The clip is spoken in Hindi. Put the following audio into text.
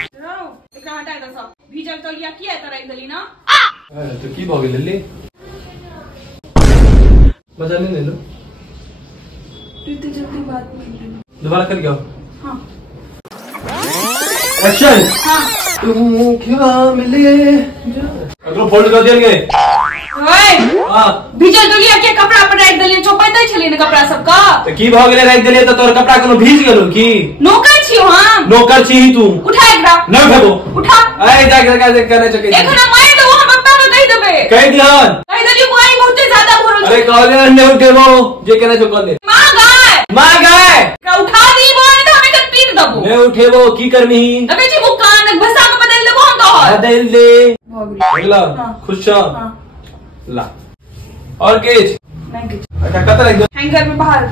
एकरा हटाय दे सब भीजल तलिया किया त राख देली ना तो की भ गेल ले मजा नहीं ले लो तू इतनी जल्दी बात नहीं दोबारा कर गया हां एक्शन हां तुम क्या मिले अगलो फोल्ड कर दिया ओए हां भीजल तलिया के कपड़ा पर राख देली चौपाइते छली ने कपड़ा सब का तो की भ गेले राख देलिए तो तोर कपड़ा कोनो भीज गेलो की नौकर छियो हम नौकर छी तू उठा एकरा न उठाबो उठा ए जा के करे चके एखना मार दो हम पप्पा के कह देबे कह दिहन कह देली बुआई बहुते ज्यादा भरो अरे कहले न उठेबो जे केना चको दे मां गाय का उठा दी बोल तो हमें के पीट दबो न उठेबो की करमी अबे जी मुकान भसा के बदल देबो हम तो बदल दे भगला अगला खुश छ हां ला और केज नहीं अच्छा कत रख दो हैंगर में बाहर